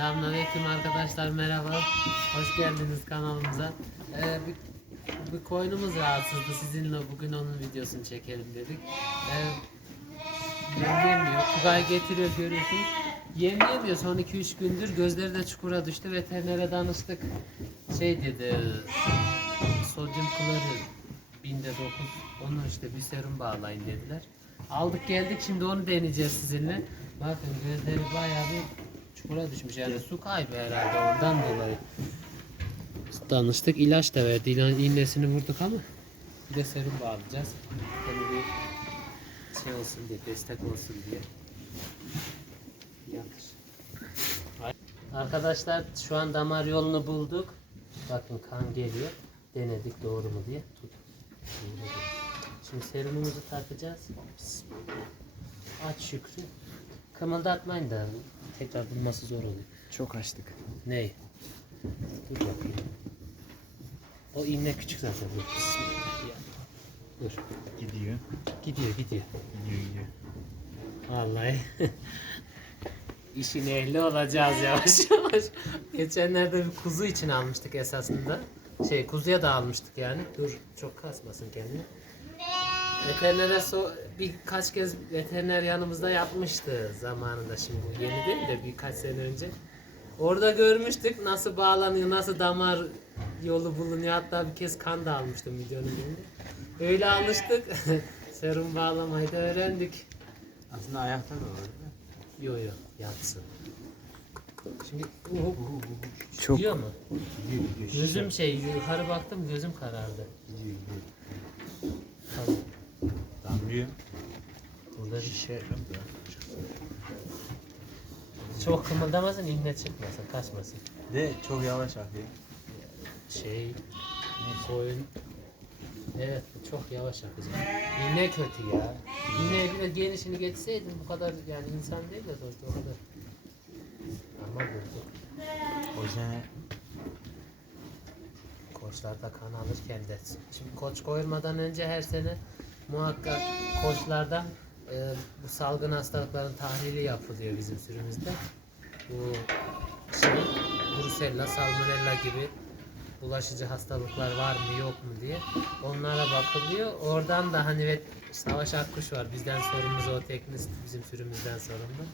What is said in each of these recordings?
Selamünaleyküm arkadaşlar merhaba. Hoş geldiniz kanalımıza. Ee, bir, bir koyunumuz rahatsızdı. Sizinle bugün onun videosunu çekelim dedik. Ee, yemleyemiyor. Tugay getiriyor görüyorsunuz. Yemleyemiyor son 2-3 gündür. Gözleri de çukura düştü. Veterinere danıştık. Şey dedi. Sodyum klorür binde 9. Onu işte bir serum bağlayın dediler. Aldık geldik şimdi onu deneyeceğiz sizinle. Bakın gözleri bayağı bir çukura düşmüş yani su kaybı herhalde ondan dolayı. Danıştık ilaç da verdi iğnesini vurduk ama bir de serum bağlayacağız. Tabii bir şey olsun diye destek olsun diye. Yatır. Arkadaşlar şu an damar yolunu bulduk. Bakın kan geliyor. Denedik doğru mu diye. Tut. Şimdi serumumuzu takacağız. Aç Şükrü. Kımıldatmayın da tekrar bulması zor oluyor. Çok açtık. Ney? Dur bakayım. O iğne küçük zaten. Dur. Dur. Gidiyor. Gidiyor gidiyor. Gidiyor gidiyor. Vallahi. İşin ehli olacağız yavaş yavaş. Geçenlerde bir kuzu için almıştık esasında. Şey kuzuya da almıştık yani. Dur çok kasmasın kendini. Veterinere so birkaç kez veteriner yanımızda yapmıştı zamanında şimdi bu yeni değil de birkaç sene önce. Orada görmüştük nasıl bağlanıyor, nasıl damar yolu bulunuyor. Hatta bir kez kan da almıştım videonun birinde. Öyle almıştık. Serum bağlamayı da öğrendik. Aslında ayakta da olur. Yo yo yatsın. Şimdi Çok- Gidiyor mu? Gidiyor gidiyor. Gözüm şey yukarı baktım gözüm karardı. Gidiyor gidiyor. Tamam. Damlıyor. Burada bir Şişe. çok kımıldamasın iğne çıkmasın kaçmasın. De çok yavaş akıyor. Şey koyun Evet çok yavaş akacak. İğne kötü ya. İğne biraz genişini geçseydin bu kadar yani insan değil de sonuçta o kadar. Ama bulduk. O sene Koçlarda kan alırken de. Şimdi koç koyulmadan önce her sene muhakkak koçlardan e, bu salgın hastalıkların tahlili yapılıyor bizim sürümüzde. Bu şey, Brusella, Salmonella gibi bulaşıcı hastalıklar var mı yok mu diye onlara bakılıyor. Oradan da hani ve Savaş Akkuş var bizden sorumlu zooteknist bizim sürümüzden sorumlu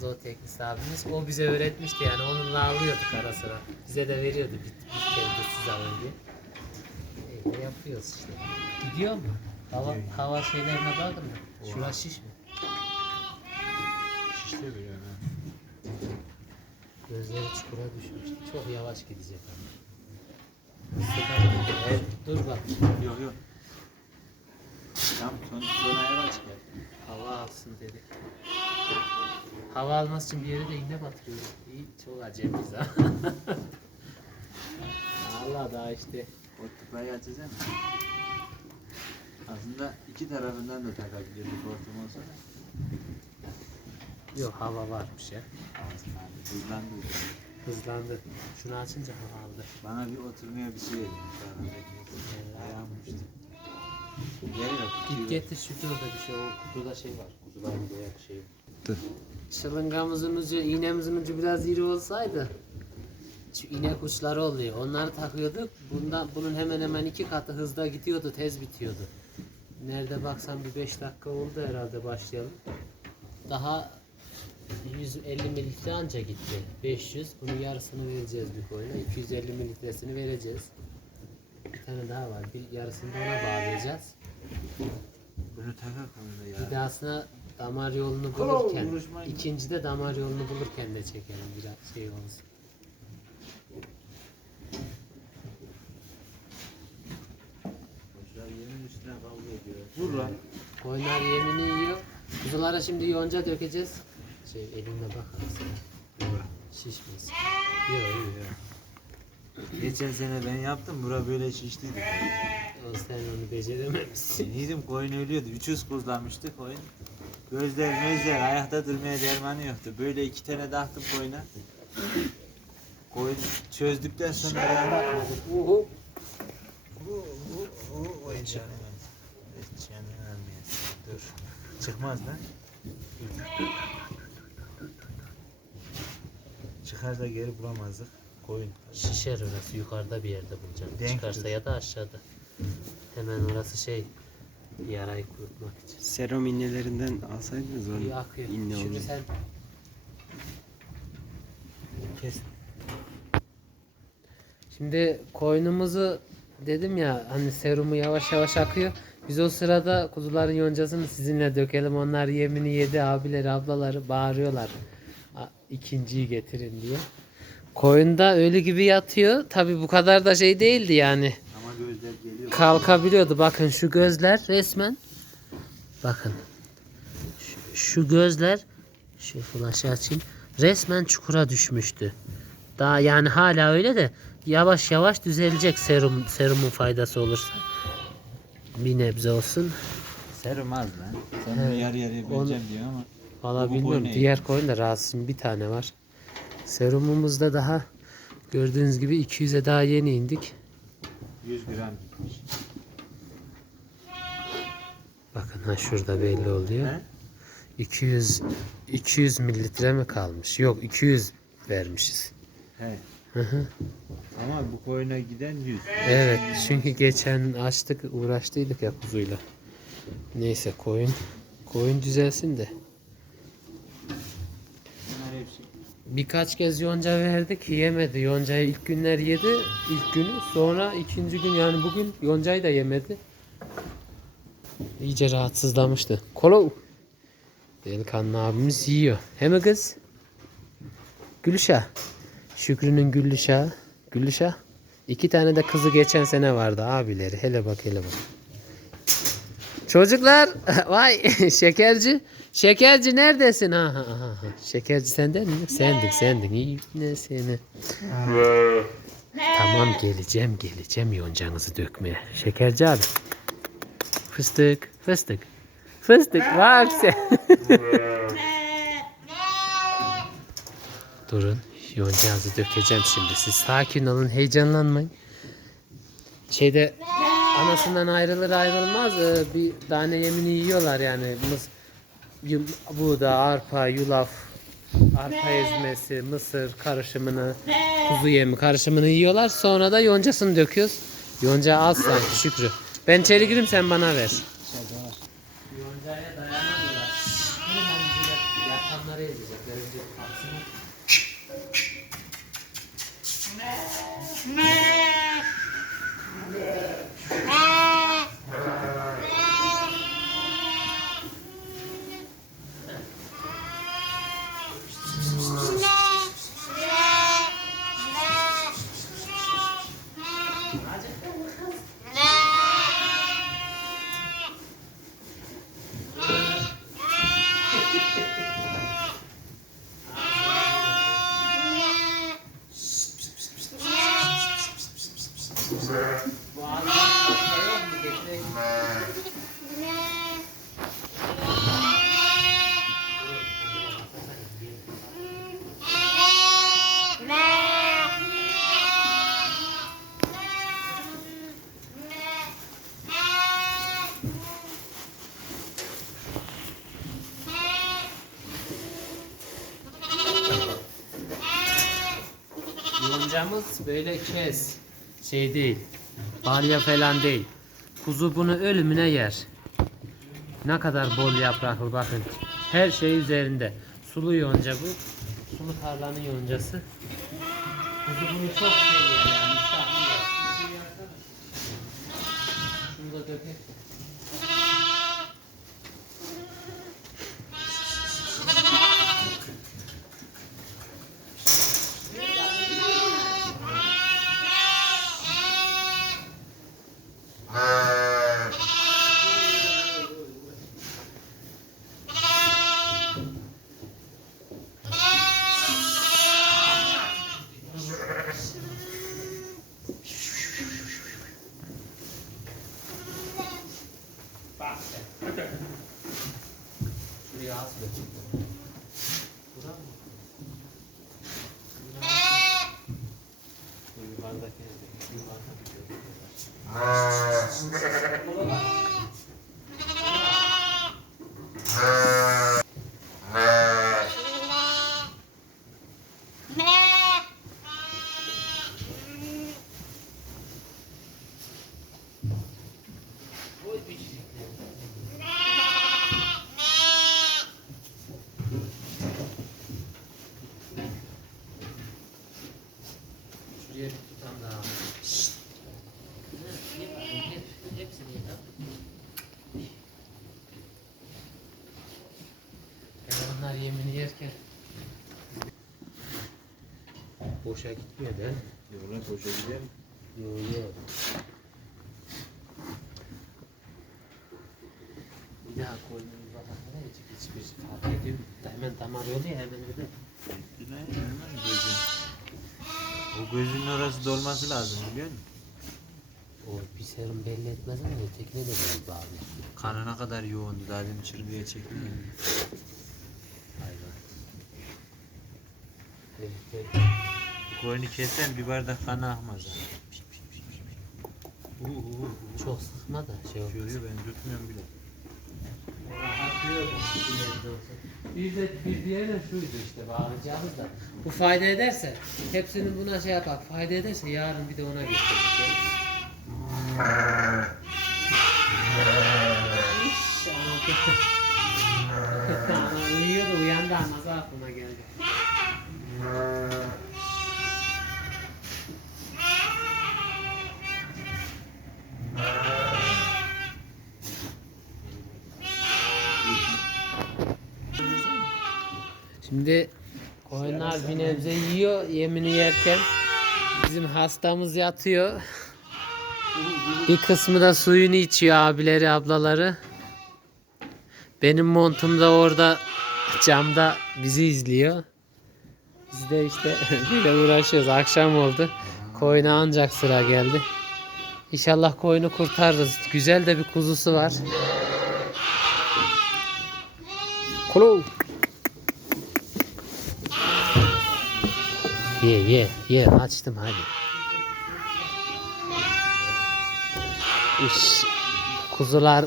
zooteknist abimiz. O bize öğretmişti yani onunla alıyorduk ara sıra. Bize de veriyordu bir, bir kere de siz alın diye. Öyle yapıyoruz işte. Gidiyor mu? Hava, hava şeylerine bakın mı? Oha. Şura şiş mi? böyle yani. Gözleri çukura düşmüş. Çok yavaş gidecek ama. Evet, dur bak. Yok yok. Tam son, son ayağa çıkar. Hava alsın dedik. Hava alması için bir yere de iğne batırıyoruz. İyi, çok acemiyiz ha. Allah daha işte. O tıpayı açacağım. Aslında iki tarafından da takabilirdik hortum olsa da. Yok hava varmış ya. Abi hızlandı. Hızlandı. Şunu açınca hava aldı. Bana bir oturmaya bir şey verin. Ayağım uçtu. Yer yok. Git getir şu orada bir şey. O kutuda şey var. Kutuların boyak şeyi. Dur. Şılıngamızın ucu, iğnemizin ucu biraz iri olsaydı şu inek uçları oluyor. Onları takıyorduk. Bundan bunun hemen hemen iki katı hızda gidiyordu, tez bitiyordu. Nerede baksan bir 5 dakika oldu herhalde başlayalım. Daha 150 mililitre anca gitti. 500. Bunun yarısını vereceğiz bir koyuna. 250 mililitresini vereceğiz. Bir tane daha var. Bir yarısını da ona bağlayacağız. Bunu takar ya. dahasına damar yolunu bulurken, ikinci de damar yolunu bulurken de çekelim biraz şey olsun. Vur lan. Koyunlar yemini yiyor. Kuzulara şimdi yonca dökeceğiz. Şey elinle bak. Şişmesin. Yok yok. Geçen sene ben yaptım. Bura böyle şiştiydi. O sen onu becerememişsin. Yedim koyun ölüyordu. 300 kuzlamıştı koyun. Gözler gözler ayakta durmaya dermanı yoktu. Böyle iki tane dağıttım koyuna. Koyun çözdükten sonra Uhu. Oy canım. Canım almayasın. Dur. Çıkmaz lan. Çıkar da geri bulamazdık. Koyun. Şişer orası yukarıda bir yerde bulacağım. Denk Çıkarsa tut. ya da aşağıda. Hemen orası şey yarayı kurutmak için. Serum iğnelerinden alsaydınız İyi onu. akıyor. İğne Şimdi oluyor. sen Kes. Şimdi koynumuzu dedim ya hani serumu yavaş yavaş akıyor. Biz o sırada kuzuların yoncasını sizinle dökelim. Onlar yemini yedi abileri ablaları bağırıyorlar. "A- ikinciyi getirin diye. Koyunda ölü gibi yatıyor. Tabi bu kadar da şey değildi yani. Ama gözler geliyor. Kalkabiliyordu. Bakın şu gözler resmen. Bakın. Şu, şu gözler şu flaşı açayım. Resmen çukura düşmüştü. Daha yani hala öyle de yavaş yavaş düzelecek serum serumun faydası olursa. Bir nebze olsun. Serum az lan. Sen bunu Evet. yarı yarıya Onu- böleceğim diyor ama. Valla Bu bilmiyorum. ne? Diğer koyun da rahatsızım. Bir tane var. Serumumuzda daha gördüğünüz gibi 200'e daha yeni indik. 100 gram gitmiş. Bakın ha şurada belli oluyor. He? 200 200 mililitre mi kalmış? Yok 200 vermişiz. He. Hı hı. Ama bu koyuna giden 100. Evet çünkü geçen açtık uğraştıydık ya kuzuyla. Neyse koyun koyun düzelsin de. Birkaç kez yonca verdik yemedi. Yoncayı ilk günler yedi ilk günü. Sonra ikinci gün yani bugün yoncayı da yemedi. İyice rahatsızlamıştı. Kolo. Delikanlı abimiz yiyor. He mi kız? Gülüşah. Şükrü'nün Gülüşah. Gülüşah. İki tane de kızı geçen sene vardı abileri. Hele bak hele bak. Çocuklar vay şekerci. Şekerci neredesin? Ha, ha, ha. Şekerci senden mi? Sendin sendin. İyi ne seni. tamam geleceğim geleceğim yoncanızı dökmeye. Şekerci abi. Fıstık fıstık. Fıstık bak sen. Durun yoncanızı dökeceğim şimdi. Siz sakin olun heyecanlanmayın. Şeyde anasından ayrılır ayrılmaz e, bir tane yemini yiyorlar yani. Mıs, yum, buğda, arpa, yulaf, arpa ezmesi, mısır karışımını, kuzu yemi karışımını yiyorlar. Sonra da yoncasını döküyoruz. Yonca az sanki Şükrü. Ben içeri gireyim sen bana ver. Yoncaya dayanamıyorlar. Yakanları ezecekler. Önce kalksın. Bu ağzından başka yok mu? Getireyim. Yoncamız böyle kes. Şey değil. Balya falan değil. Kuzu bunu ölümüne yer. Ne kadar bol yapraklı bakın. Her şey üzerinde. Sulu yonca bu. Sulu tarlanın yoncası. Kuzu bunu çok seviyor yani. Şunu da dökeyim. Bak sen. Şuraya az dök. Bura mı? Bura mı? Bu yukarıdaki nerede? Yukarıdaki görüyorlar. Meh. Burcu'ya bir tutam daha. Şşt. Ha, ye bakayım, hep, hepsini ye tamam. Hayvanlar yemini yerken boşa gitmiyor değil mi? Yola koşabilirim. Yok yok. Bir daha bir bakalım nereye çıktı hiçbir şey fark ediyor. Hemen damar yolu ya hemen de. Hemen gözün. O gözünün orası dolması lazım biliyor musun? O bir serum belli etmez ama ötekine de biraz bağlı. Kanına kadar yoğundu. Daha demin çırgıya çekmiyor. Hayvan. Evet, evet. Koyunu kessen bir bardak kan akmaz ha. Çok sıkma da şey olmaz. Şöyle ben tutmuyorum bile. Bir de bir diğeri de şuydu işte bağlayacağımız da. Bu fayda ederse hepsinin buna şey yapar. Fayda ederse yarın bir de ona götürecek. ya. İş, ana kötü. Ana uyuyordu uyandı anası aklına geldi. Şimdi koyunlar bir nebze yiyor yemini yerken bizim hastamız yatıyor. Bir kısmı da suyunu içiyor abileri ablaları. Benim montum da orada camda bizi izliyor. Biz de işte böyle uğraşıyoruz. Akşam oldu. Koyuna ancak sıra geldi. İnşallah koyunu kurtarırız. Güzel de bir kuzusu var. Kulu. Ye ye ye açtım hadi. İş, kuzular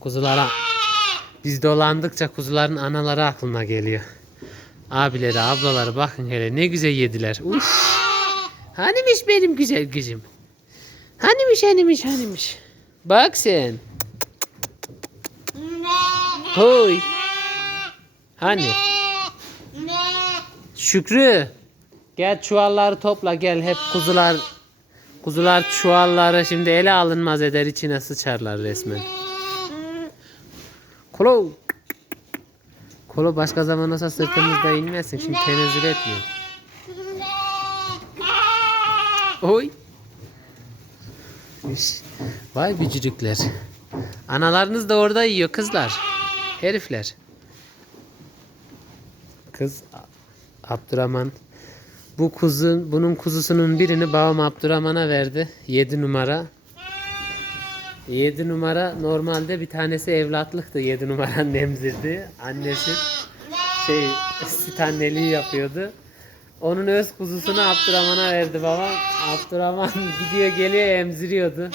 kuzulara biz dolandıkça kuzuların anaları aklına geliyor. Abileri, ablaları bakın hele ne güzel yediler. Uş. Hanimiş benim güzel kızım. Hanimiş, hanimiş, hanimiş. Bak sen. Hoy. Hani? Şükrü. Gel çuvalları topla gel hep kuzular kuzular çuvalları şimdi ele alınmaz eder içine sıçarlar resmen. Kolo. Kolo başka zaman olsa sırtımızda inmezsin şimdi tenezzül etmiyor. Oy. Vay bücürükler. Analarınız da orada yiyor kızlar. Herifler. Kız Abdurrahman bu kuzun bunun kuzusunun birini babam Abdurrahman'a verdi. 7 numara. 7 numara normalde bir tanesi evlatlıktı 7 numaranın emzirdi. Annesi şey süt anneliği yapıyordu. Onun öz kuzusunu Abdurrahman'a verdi babam. Abdurrahman gidiyor geliyor emziriyordu.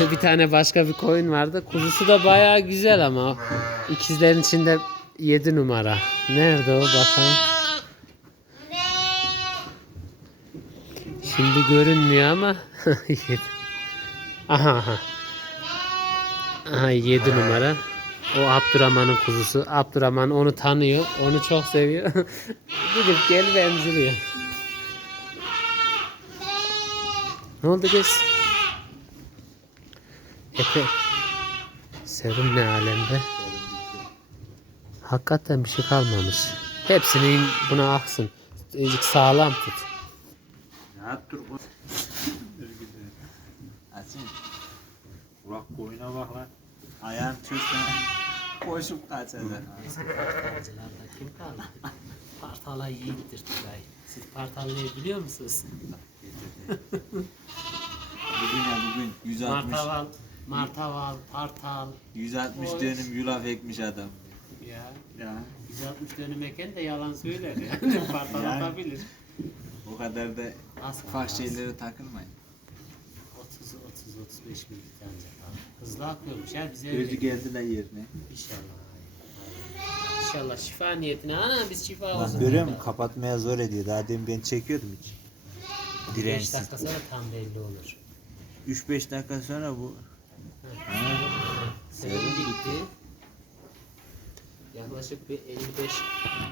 bir tane başka bir koyun vardı. Kuzusu da bayağı güzel ama. İkizlerin içinde 7 numara. Nerede o bakalım. Şimdi görünmüyor ama aha aha. Aha 7 numara. O Abdurrahman'ın kuzusu. Abdurrahman onu tanıyor. Onu çok seviyor. Gidip gelip emziriyor. Ne oldu kız? Efe. Serum ne alemde? Hakikaten bir şey kalmamış. Hepsini buna aksın. Sağlam tut. Rahat dur. Açın. Bak koyuna bak lan. Ayağın çözsen koşup kaçacak. Partalcılarda kim kaldı? Partala yiğittir Tugay. Siz partallayı biliyor musunuz? Bugün ya bugün 160 Martaval, martaval, partal. 160 Oy. dönüm yulaf ekmiş adam. Ya Ya 160 dönüm eken de yalan söyler yani. partal Yani. atabilir. O kadar da Az az. şeylere takılmayın. 30 30 35 milit ancak. Hızlı akıyormuş ya bize Gözü öyle. geldiler yerine. İnşallah. İnşallah şifa niyetine. Ana biz şifa Bak olsun. görüyor musun? Kapatmaya zor ediyor. Daha demin ben çekiyordum hiç. 5 Dirençsiz. dakika sonra tam belli olur. 3-5 dakika sonra bu Serum bitti. Yaklaşık bir 55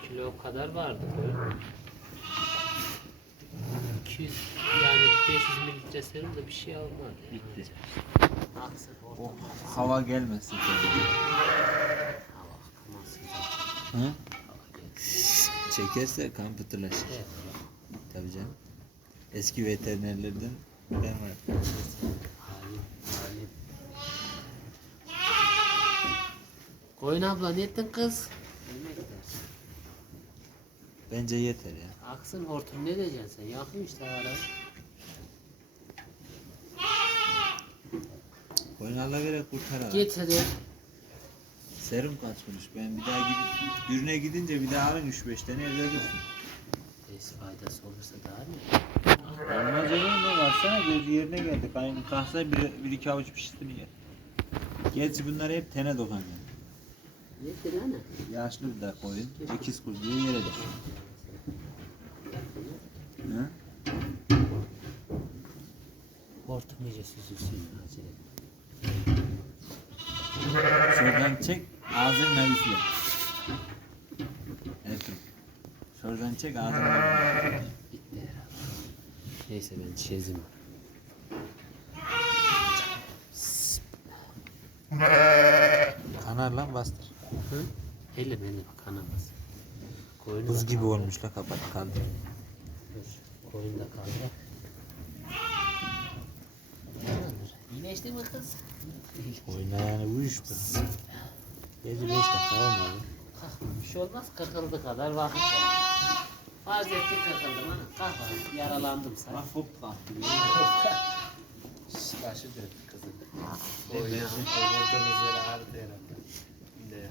kilo kadar vardı böyle. 200 deserim de bir şey olmadı. Bitti. Aksın O hava gelmesin. Hava aman sıcak. Hı? Hava. Çekerse kan pıtırlaşır. Evet. Tabii canım. Eski veterinerlerden ben var. Halim, halim. Koyun abla ne ettin kız? Yemek dersin. Bence yeter ya. Aksın hortum ne diyeceksin sen? Yakın işte hala. Koyunlarla vererek kurtaralım. Git hadi. Serum kaçmış. Ben bir daha gidip dürüne gidince bir daha alın 3-5 tane evde dursun. Neyse faydası olursa daha mı? Olmaz olur mu? Baksana gözü yerine geldi. Aynı kalksa bir, bir iki avuç piştini yer. Gerçi bunlar hep tene dokan yani. Ne? Yaşlı bir de koyun. İkiz diye yere de. Hı? Hortum iyice süzülsün. acele. Şuradan çek ağzınla üfle. Evet. Şuradan çek ağzınla üfle. Bitti herhalde. Neyse ben çizim. Kanar lan bastır. Hı? Elle beni kanamaz. Koyunu Buz gibi kaldır. olmuş la kapat kaldı. Dur. Koyun da kaldır. Tamamdır. İyileşti mi kız? Oyna yani bu iş bu. Gece 5 dakika olmadı. Bir şey olmaz. Kırkıldı kadar vakit var. Farz ettik kırkıldım ha. Kalk bakalım. Yaralandım sana. hop kalktı. Başı döndü kızım. Oyna. Vurduğumuz yere ağrıdı herhalde. Ne?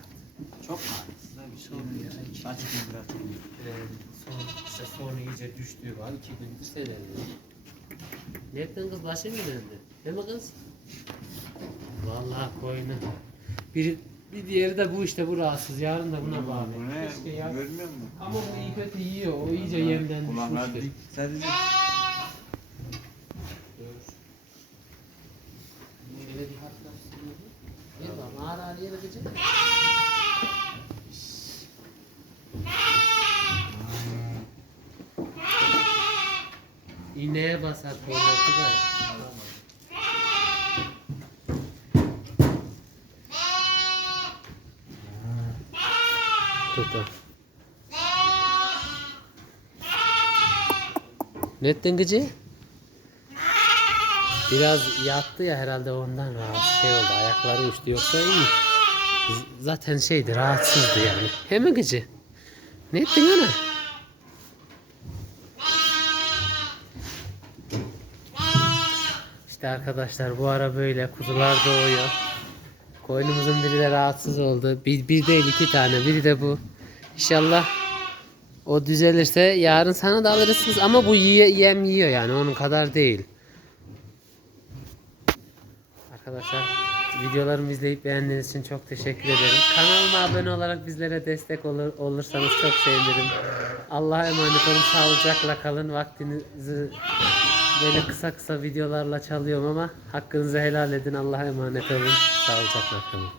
Çok ağrısız bir şey olmuyor. Kaç. Ee, son, işte son iyice düştüğü var. iki gündür seyrediyor. Ne ettin kız? Başın mı döndü? Değil mi kız? Vallahi koyunu. Bir, bir diğeri de bu işte bu rahatsız. Yarın da buna bağlı. Bu ne? Keşke ya. Görmüyor musun? Ama bu iyi kötü yiyor. O iyice yerinden Kulaklar düşmüştür. Sadece Böyle bir hafta sürüyor. Ver bak ağır ağır yere İğneye basar da. Tut Ne ettin gıcı? Biraz yattı ya herhalde ondan rahatsız şey oldu. Ayakları uçtu yoksa iyi. Z- Zaten şeydi rahatsızdı yani. He mi gıcı? Ne ettin ana? İşte arkadaşlar bu ara böyle kuzular doğuyor. Koyunumuzun biri de rahatsız oldu. Bir, bir değil iki tane. Biri de bu. İnşallah o düzelirse yarın sana da alırsınız. Ama bu yem yiyor yani onun kadar değil. Arkadaşlar videolarımı izleyip beğendiğiniz için çok teşekkür ederim. Kanalıma abone olarak bizlere destek olur, olursanız çok sevinirim. Allah'a emanet olun. Sağlıcakla kalın. Vaktinizi böyle kısa kısa videolarla çalıyorum ama hakkınızı helal edin. Allah'a emanet olun. Sağlıcakla kalın.